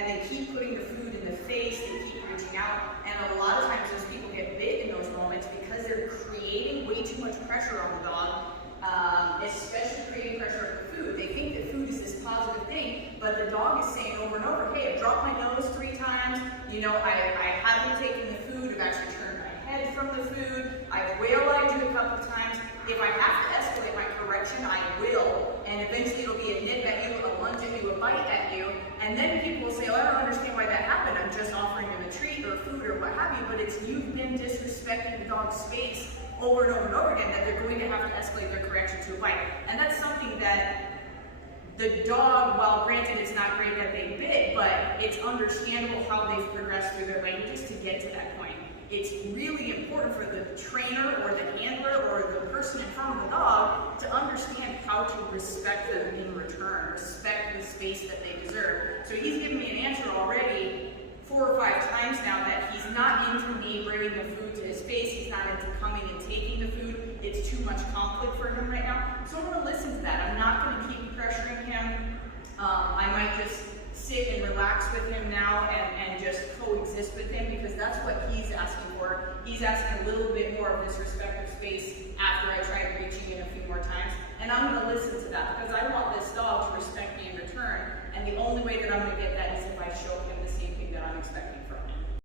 and they keep putting the food in the face, they keep reaching out, and a lot of times those people get bit in those moments because they're creating way too much pressure on the dog, especially creating pressure on the food. They think that food is this positive thing, but the dog is saying over and over, hey, I've dropped my nose 3 times, you know, I haven't taken the food, I've actually turned my head from the food, I've whale-eyed you a couple of times. If I have to escalate my correction, I will, and eventually it'll be a nip at you, a lunge at you, a bite at you, and then people will say, oh, I don't understand why that happened, I'm just offering them a treat or food or what have you, but it's you've been disrespecting the dog's space over and over and over again that they're going to have to escalate their correction to a bite. And that's something that the dog, while granted it's not great that they bit, but it's understandable how they've progressed through their languages to get to that point. It's really important for the trainer or the handler or the person in front of the dog to understand how to respect them in return, respect the space that they deserve. So he's given me an answer already 4 or 5 times now that he's not into me bringing the food to his face, he's not into coming and taking the food, it's too much conflict for him right now. So I'm going to listen to that. I'm not going to keep pressuring him. I might just sit and relax with him now